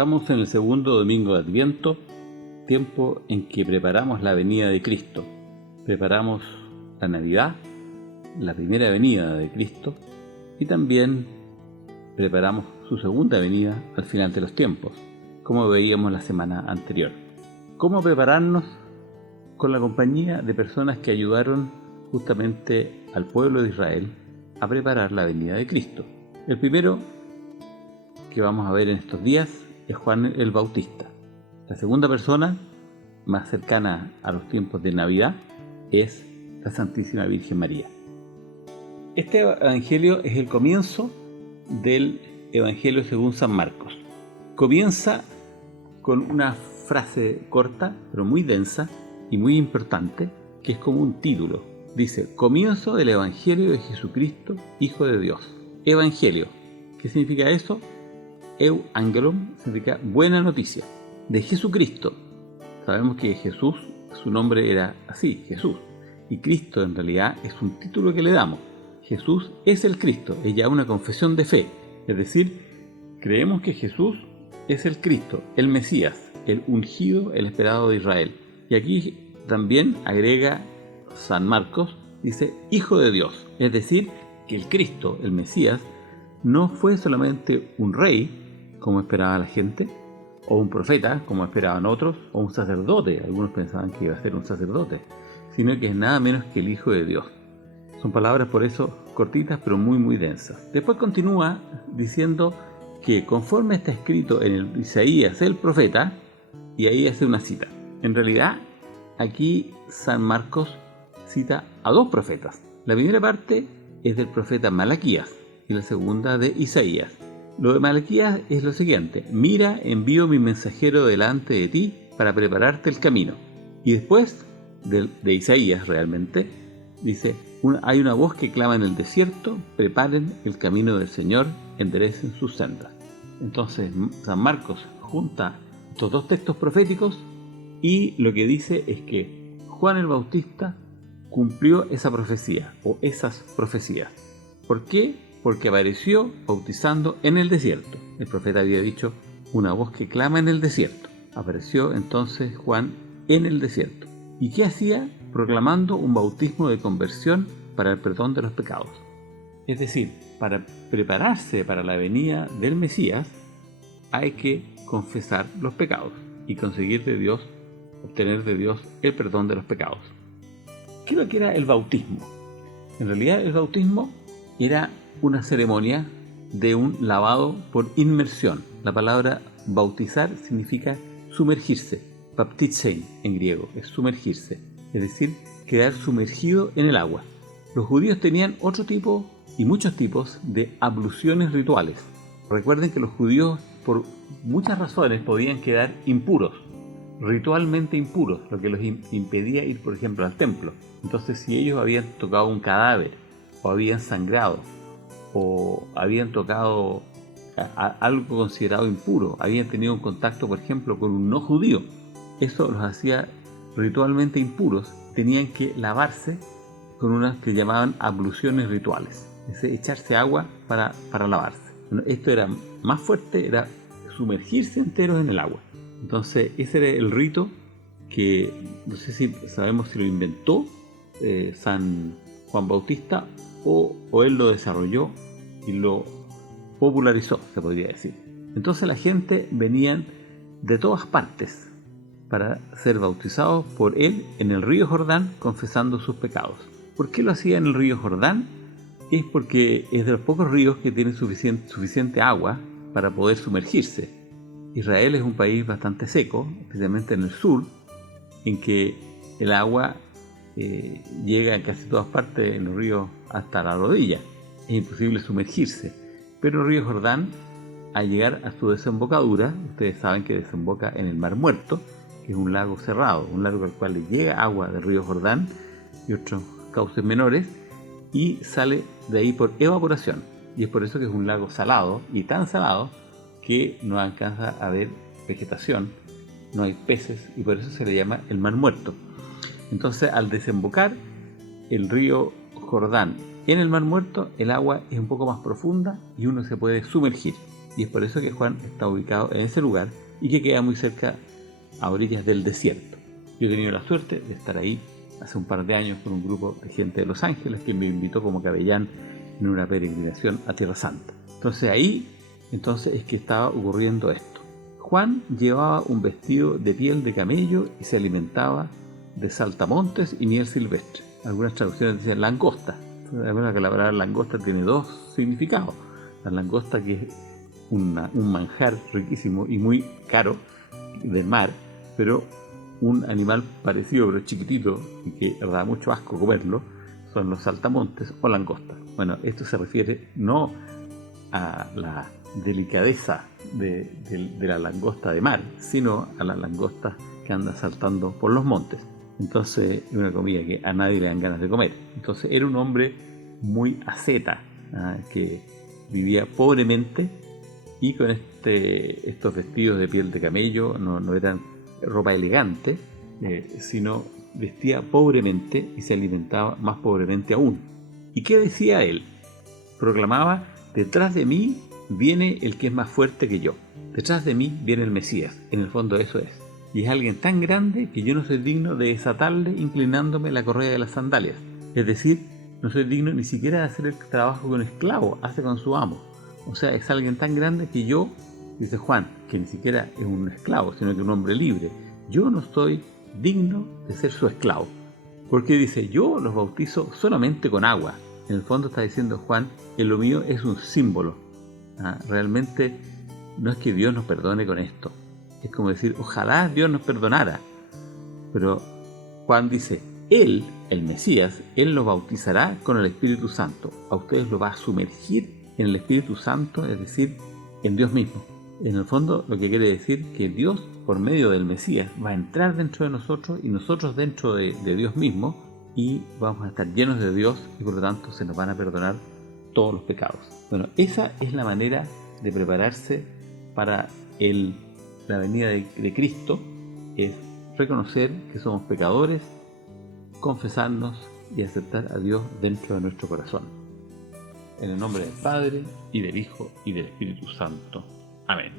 Estamos en el segundo domingo de Adviento, tiempo en que preparamos la venida de Cristo. Preparamos la Navidad, la primera venida de Cristo, y también preparamos su segunda venida al final de los tiempos, como veíamos la semana anterior. ¿Cómo prepararnos? Con la compañía de personas que ayudaron justamente al pueblo de Israel a preparar la venida de Cristo. El primero que vamos a ver en estos días es Juan el Bautista. La segunda persona, más cercana a los tiempos de Navidad, es la Santísima Virgen María. Este evangelio es el comienzo del Evangelio según San Marcos. Comienza con una frase corta, pero muy densa y muy importante, que es como un título. Dice: comienzo del Evangelio de Jesucristo, Hijo de Dios. Evangelio. ¿Qué significa eso? Euangelon significa buena noticia. De Jesucristo. Sabemos que Jesús, su nombre era así, Jesús. Y Cristo en realidad es un título que le damos. Jesús es el Cristo, es ya una confesión de fe. Es decir, creemos que Jesús es el Cristo, el Mesías, el ungido, el esperado de Israel. Y aquí también agrega San Marcos, dice Hijo de Dios. Es decir, que el Cristo, el Mesías, no fue solamente un rey, como esperaba la gente, o un profeta, como esperaban otros, o un sacerdote. Algunos pensaban que iba a ser un sacerdote, sino que es nada menos que el Hijo de Dios. Son palabras por eso cortitas, pero muy muy densas. Después continúa diciendo que conforme está escrito en el Isaías el profeta, y ahí hace una cita. En realidad, aquí San Marcos cita a dos profetas. La primera parte es del profeta Malaquías y la segunda de Isaías. Lo de Malaquías es lo siguiente: mira, envío mi mensajero delante de ti para prepararte el camino. Y después de Isaías realmente dice: hay una voz que clama en el desierto, preparen el camino del Señor, enderecen sus sendas. Entonces San Marcos junta estos dos textos proféticos y lo que dice es que Juan el Bautista cumplió esa profecía o esas profecías. ¿Por qué? Porque apareció bautizando en el desierto. El profeta había dicho una voz que clama en el desierto. Apareció entonces Juan en el desierto. ¿Y qué hacía? Proclamando un bautismo de conversión para el perdón de los pecados. Es decir, para prepararse para la venida del Mesías hay que confesar los pecados y conseguir de Dios, obtener de Dios el perdón de los pecados. ¿Qué es lo que era el bautismo? En realidad el bautismo era una ceremonia de un lavado por inmersión. La palabra bautizar significa sumergirse. Baptizein en griego es sumergirse, es decir, quedar sumergido en el agua. Los judíos tenían otro tipo y muchos tipos de abluciones rituales. Recuerden que los judíos por muchas razones podían quedar impuros, ritualmente impuros, lo que los impedía ir, por ejemplo, al templo. Entonces, si ellos habían tocado un cadáver, o habían sangrado, o habían tocado algo considerado impuro, habían tenido un contacto, por ejemplo, con un no judío, eso los hacía ritualmente impuros. Tenían que lavarse con unas que llamaban abluciones rituales, es decir, echarse agua para lavarse. Bueno, esto era más fuerte, era sumergirse enteros en el agua. Entonces ese era el rito que no sé si sabemos si lo inventó San Juan Bautista o él lo desarrolló y lo popularizó, se podría decir. Entonces la gente venían de todas partes para ser bautizados por él en el río Jordán, confesando sus pecados. ¿Por qué lo hacía en el río Jordán? Es porque es de los pocos ríos que tienen suficiente agua para poder sumergirse. Israel es un país bastante seco, especialmente en el sur, en que el agua llega en casi todas partes en los ríos hasta la rodilla. Es imposible sumergirse. Pero el río Jordán, al llegar a su desembocadura, ustedes saben que desemboca en el Mar Muerto, que es un lago cerrado, un lago al cual le llega agua del río Jordán y otros cauces menores, y sale de ahí por evaporación. Y es por eso que es un lago salado, y tan salado que no alcanza a haber vegetación, no hay peces, y por eso se le llama el Mar Muerto. Entonces, al desembocar el río Jordán en el Mar Muerto, el agua es un poco más profunda y uno se puede sumergir. Y es por eso que Juan está ubicado en ese lugar y que queda muy cerca, a orillas del desierto. Yo he tenido la suerte de estar ahí hace un par de años con un grupo de gente de Los Ángeles que me invitó como capellán en una peregrinación a Tierra Santa. Entonces ahí es que estaba ocurriendo esto. Juan llevaba un vestido de piel de camello y se alimentaba de saltamontes y miel silvestre. Algunas traducciones dicen langosta. Recuerda que la palabra langosta tiene dos significados. La langosta, que es un manjar riquísimo y muy caro del mar, pero un animal parecido pero chiquitito y que da mucho asco comerlo, son los saltamontes o langostas. Bueno, esto se refiere no a la delicadeza de la langosta de mar, sino a las langostas que andan saltando por los montes. Entonces es una comida que a nadie le dan ganas de comer. Entonces era un hombre muy asceta, que vivía pobremente y con estos vestidos de piel de camello. No eran ropa elegante, sino vestía pobremente y se alimentaba más pobremente aún. ¿Y qué decía él? Proclamaba: detrás de mí viene el que es más fuerte que yo. Detrás de mí viene el Mesías. En el fondo eso es. Y es alguien tan grande que yo no soy digno de desatarle inclinándome la correa de las sandalias. Es decir, no soy digno ni siquiera de hacer el trabajo que un esclavo hace con su amo. O sea, es alguien tan grande que yo, dice Juan, que ni siquiera es un esclavo, sino que un hombre libre, yo no soy digno de ser su esclavo. Porque dice, yo los bautizo solamente con agua. En el fondo está diciendo Juan que lo mío es un símbolo. Realmente no es que Dios nos perdone con esto. Es como decir, ojalá Dios nos perdonara. Pero Juan dice, Él, el Mesías, Él los bautizará con el Espíritu Santo. A ustedes lo va a sumergir en el Espíritu Santo, es decir, en Dios mismo. En el fondo lo que quiere decir que Dios, por medio del Mesías, va a entrar dentro de nosotros y nosotros dentro de Dios mismo, y vamos a estar llenos de Dios y por lo tanto se nos van a perdonar todos los pecados. Bueno, esa es la manera de prepararse para la venida de Cristo, es reconocer que somos pecadores, confesarnos y aceptar a Dios dentro de nuestro corazón. En el nombre del Padre, y del Hijo, y del Espíritu Santo. Amén.